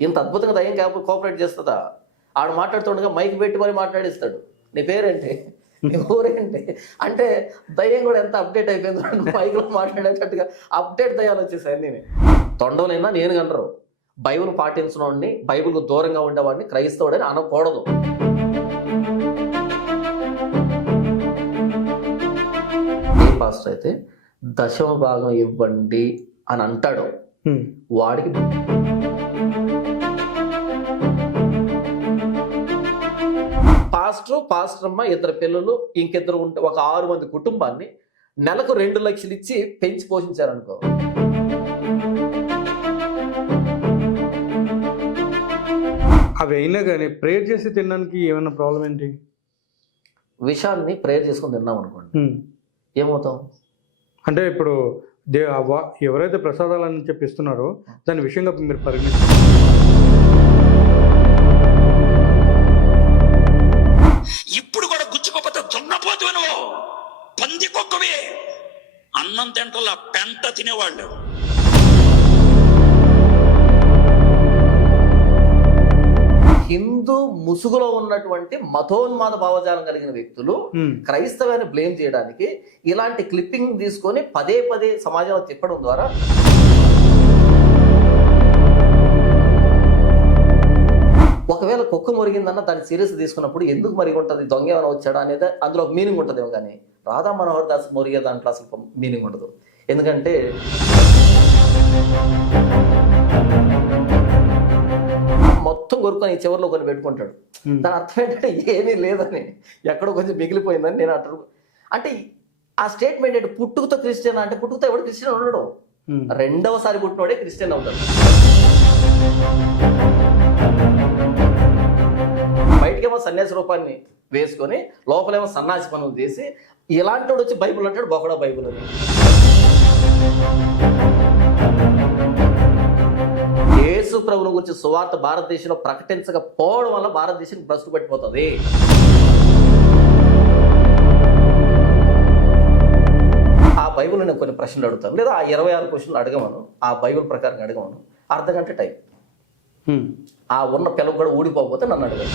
ఇంత అద్భుతంగా దయ్యం కోఆపరేట్ చేస్తుందా? ఆడు మాట్లాడుతుండగా మైక్ పెట్టి మరి మాట్లాడిస్తాడు. నీ పేరేంటి, నీ ఊరేంటి అంటే దయ్యం కూడా ఎంత అప్డేట్ అయిపోయిందో మైక్లో మాట్లాడేటట్టుగా అప్డేట్ దయ్యాలు వచ్చేసాయి. నేను తొండలైనా నేను కనరు. బైబిల్ పాటించినోడిని, బైబిల్కు దూరంగా ఉండేవాడిని క్రైస్తవుడని అనకూడదు. ఏ పాస్టర్ అయితే దశమ భాగం ఇవ్వండి అని అంటాడు, వాడికి పాస్టర్ అమ్మ, ఇద్దరు పిల్లలు, ఇంకిద్దరు ఉంటే ఒక 6 మంది కుటుంబాన్ని నెలకు 2 లక్షలు ఇచ్చి పెంచి పోషించారనుకో. అవి అయినా కానీ ప్రేయర్ చేసి తినడానికి ఏమైనా ప్రాబ్లం ఏంటి? విషాన్ని ప్రేయర్ చేసుకుని తిన్నాం అనుకోండి, ఏమవుతాం అంటే ఇప్పుడు ఎవరైతే ప్రసాదాలని చెప్పి ఇస్తున్నారో దాని విషయంగా మీరు పరిగణిస్తారు. ఇప్పుడు కూడా గుచ్చుకోపోతే దున్నపోతు నువ్వు, పంది కుక్కవే. అన్నం తింటలా పెంట తినేవాళ్ళు. హిందూ ముసుగులో ఉన్నటువంటి మతోన్మాద భావజాలం కలిగిన వ్యక్తులు క్రైస్తవాన్ని బ్లేమ్ చేయడానికి ఇలాంటి క్లిప్పింగ్ తీసుకొని పదే పదే సమాజంలో తిప్పడం ద్వారా ఒకవేళ కుక్క మురిగిందన్న దాన్ని సీరియస్ తీసుకున్నప్పుడు ఎందుకు మరిగి ఉంటుంది, దొంగ ఏమైనా వచ్చాడా అనేది అందులో ఒక మీనింగ్ ఉంటుందేమో. కానీ రాధా మనోహర్ దాస్ మురిగే దాంట్లో అసలు మీనింగ్ ఉండదు. ఎందుకంటే మొత్తం కొరుకొని చివరిలో కొన్ని పెట్టుకుంటాడు. దాని అర్థం ఏంటంటే ఏమీ లేదని, ఎక్కడో కొంచెం మిగిలిపోయిందని నేను అంటారు. అంటే ఆ స్టేట్మెంట్ ఏంటి, పుట్టుకతో క్రిస్టియన్ అంటే పుట్టుకతో ఎవడు క్రిస్టియన్ ఉండడు, రెండవసారి పుట్టినోడే క్రిస్టియన్ అవుతాడు. బయటకేమో సన్యాసి రూపాన్ని వేసుకొని లోపలేమో సన్నాసి పనులు చేసి ఇలాంటి వాడు వచ్చి బైబుల్ అంటాడు, బొకడా బైబుల్ అని. యేసు ప్రభువుని గురించి సువార్త భారతదేశంలో ప్రకటించకపోవడం వల్ల భారతదేశం భ్రష్టు పట్టిపోతుంది. ఆ బైబిల్ నేను కొన్ని ప్రశ్నలు అడుగుతాను, లేదా ఆ 26 క్వశ్చన్లు అడగమను, ఆ బైబిల్ ప్రకారం అడగమను, అర్ధగంట టైం. ఆ ఉన్న పిల్లలు కూడా ఊడిపోకపోతే నన్ను అడగదు.